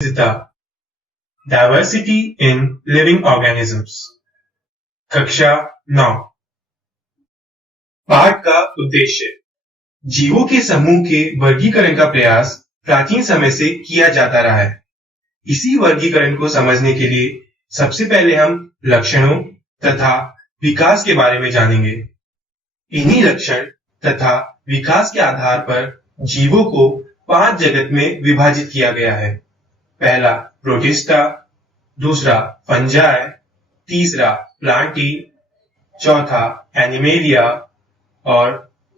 विविधता, diversity in living organisms. कक्षा 9। पाठ का उद्देश्य। जीवों के समूह के वर्गीकरण का प्रयास प्राचीन समय से किया जाता रहा है। इसी वर्गीकरण को समझने के लिए सबसे पहले हम लक्षणों तथा विकास के बारे में जानेंगे। इन्हीं लक्षण तथा विकास के आधार पर जीवों को 5 जगत में विभाजित किया गया है। पहला प्रोटिस्टा, दूसरा फंजाई, तीसरा प्लांटी, चौथा एनिमेलिया और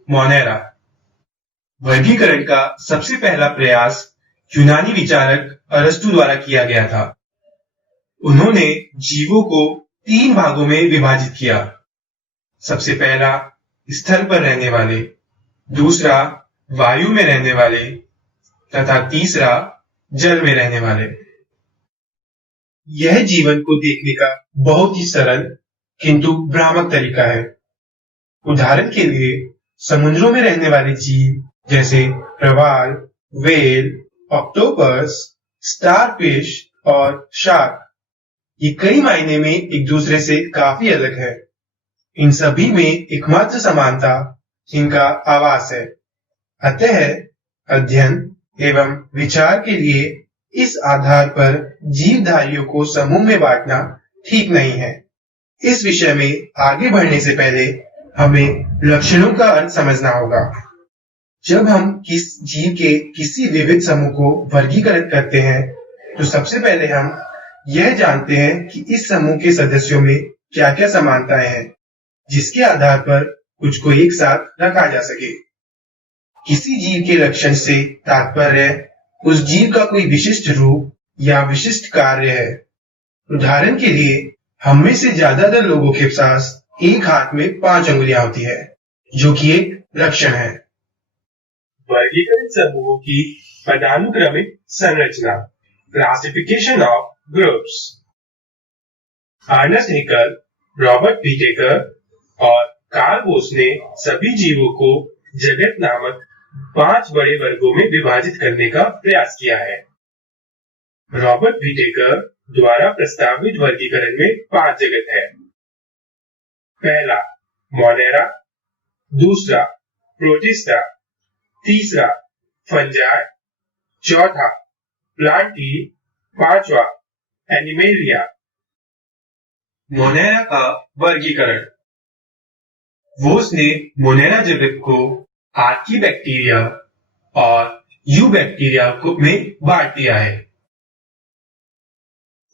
मोनेरा। वर्गीकरण का सबसे पहला प्रयास यूनानी विचारक अरस्तु द्वारा किया गया था। उन्होंने जीवों को 3 भागों में विभाजित किया। सबसे पहला स्थल पर रहने वाले, दूसरा वायु में रहने वाले तथा तीसरा जल में रहने वाले। यह जीवन को देखने का बहुत ही सरल किंतु भ्रामक तरीका है। उदाहरण के लिए समुद्रों में रहने वाले जीव जैसे प्रवाल, व्हेल, ऑक्टोपस, स्टारफिश और शार्क, ये कई मायने में एक दूसरे से काफी अलग है। इन सभी में एकमात्र समानता इनका आवास है। अतः अध्ययन एवं विचार के लिए इस आधार पर जीवधारियों को समूह में बांटना ठीक नहीं है। इस विषय में आगे बढ़ने से पहले हमें लक्षणों का अर्थ समझना होगा। जब हम किस जीव के किसी विविध समूह को वर्गीकृत करते हैं तो सबसे पहले हम यह जानते हैं कि इस समूह के सदस्यों में क्या क्या समानताएं हैं, जिसके आधार पर कुछ को एक साथ रखा जा सके। किसी जीव के लक्षण से तात्पर्य उस जीव का कोई विशिष्ट रूप या विशिष्ट कार्य है। उदाहरण के लिए हम में से ज्यादातर लोगों के पास एक हाथ में 5 अंगुलियां होती है, जो कि एक लक्षण है। वर्गीकृत समूहों की पदानुक्रमिक संरचना, classification of groups. Ernst Haeckel, Robert Whittaker और कार्ल बोस ने सभी जीवों को जगत नामक 5 बड़े वर्गों में विभाजित करने का प्रयास किया है। रॉबर्ट व्हिटेकर द्वारा प्रस्तावित वर्गीकरण में 5 जगत है। पहला मोनेरा, दूसरा प्रोटिस्टा, तीसरा फंजाई, चौथा प्लांटी, पांचवा एनिमेलिया। मोनेरा का वर्गीकरण। बोस ने मोनेरा जगत को आर्कीबैक्टीरिया और यूबैक्टीरिया में बांट दिया है।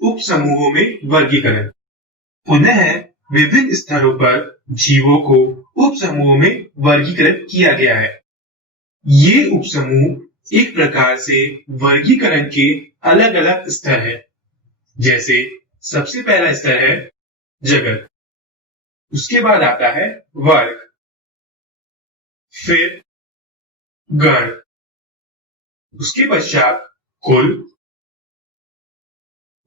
उप समूहों में वर्गीकरण। पुनः विभिन्न स्तरों पर जीवों को उप समूहों में वर्गीकृत किया गया है। ये उप समूह एक प्रकार से वर्गीकरण के अलग अलग स्तर है। जैसे सबसे पहला स्तर है जगत, उसके बाद आता है वर्ग, फिर गण, उसके पश्चात कुल,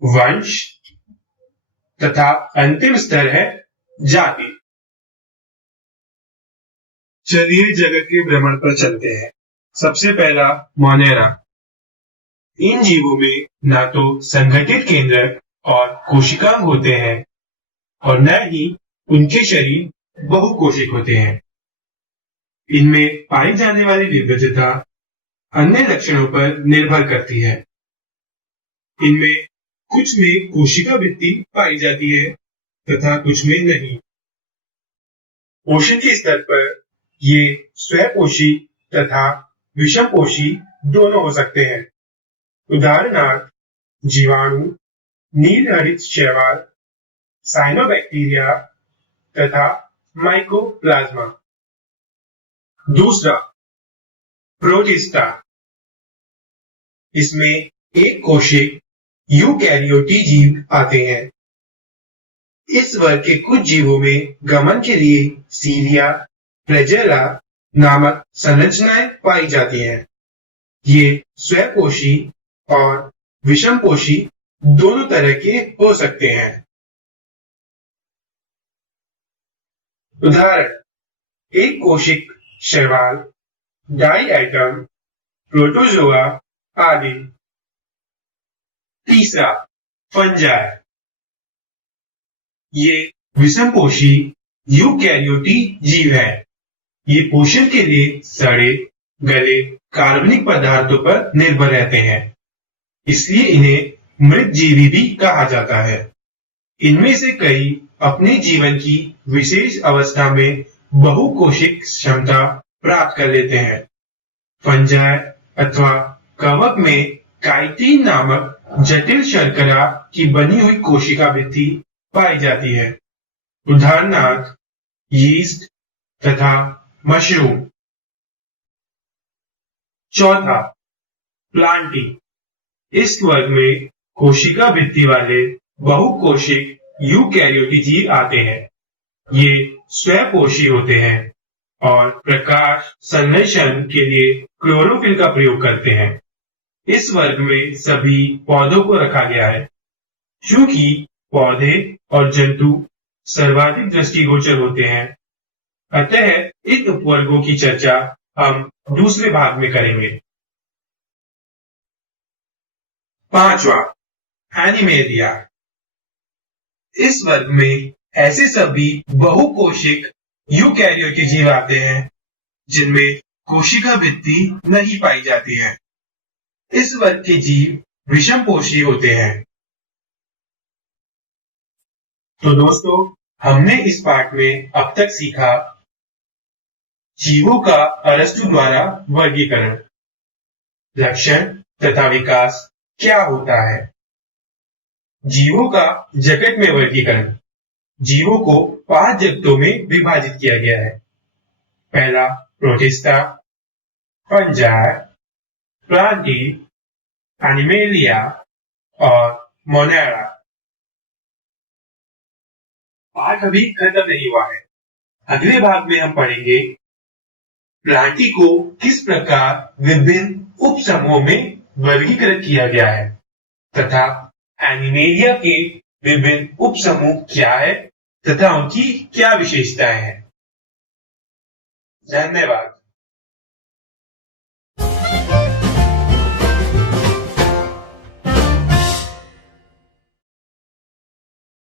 वंश तथा अंतिम स्तर है जाति। चलिए जगत के भ्रमण पर चलते हैं। सबसे पहला मोनेरा। इन जीवों में न तो संगठित केंद्रक और कोशिकांग होते हैं और न ही उनके शरीर बहुकोशिक होते हैं। इनमें पाई जाने वाली विविधता अन्य लक्षणों पर निर्भर करती है। इनमें कुछ में कोशिका वृत्ति पाई जाती है तथा कुछ में नहीं। पोषण के स्तर पर ये स्वपोषी तथा विषमपोषी दोनों हो सकते हैं। उदाहरणार्थ जीवाणु, नील हरित शैवाल, साइनोबैक्टीरिया तथा माइकोप्लाज्मा। दूसरा प्रोटिस्टा। इसमें एक कोशिक यूकैरियोटी जीव आते हैं। इस वर्ग के कुछ जीवों में गमन के लिए सीलिया, फ्लैजेला नामक संरचनाएं पाई जाती हैं। ये स्वपोषी और विषमपोषी दोनों तरह के हो सकते हैं। उदाहरण एक कोशिक शैवाल, डाई एटम, प्रोटोजोआ आदि। तीसरा, फंजाई। ये विषमपोषी यूकैरियोटी जीव है। ये पोषण के लिए सड़े गले कार्बनिक पदार्थों पर निर्भर रहते हैं, इसलिए इन्हें मृतजीवी भी कहा जाता है। इनमें से कई अपने जीवन की विशेष अवस्था में बहुकोशिक क्षमता प्राप्त कर लेते हैं। फंजाई अथवा कवक में काइटिन नामक जटिल शर्करा की बनी हुई कोशिका भित्ति पाई जाती है। उदाहरणार्थ यीस्ट तथा मशरूम। चौथा, प्लांटी। इस वर्ग में कोशिका भित्ति वाले बहुकोशिक यूकैरियोटी जीव आते हैं। ये स्वपोषी होते हैं और प्रकाश संश्लेषण के लिए क्लोरोफिल का प्रयोग करते हैं। इस वर्ग में सभी पौधों को रखा गया है। चूंकि पौधे और जंतु सर्वाधिक दृष्टिगोचर होते हैं, अतः इन उपवर्गों की चर्चा हम दूसरे भाग में करेंगे। पांचवा, एनिमेलिया। इस वर्ग में ऐसे सभी बहुकोशिक यूकैरियोटिक जीव आते हैं जिनमें कोशिका भित्ति नहीं पाई जाती है। इस वर्ग के जीव विषमपोषी होते हैं। तो दोस्तों, हमने इस पाठ में अब तक सीखा जीवों का अरस्तु द्वारा वर्गीकरण, लक्षण तथा विकास क्या होता है। जीवों का जगत में वर्गीकरण। जीवों को 5 जगतों में विभाजित किया गया है। पहला, प्रोटिस्टा, फंजाई, प्लांटी, एनिमेलिया और मोनेरा। पाठ अभी खत्म नहीं हुआ है। अगले भाग में हम पढ़ेंगे प्लांटी को किस प्रकार विभिन्न उप समूहों में वर्गीकृत किया गया है तथा एनिमेलिया के विभिन्न उप समूह क्या है तथा उनकी क्या विशेषताएं हैं। धन्यवाद।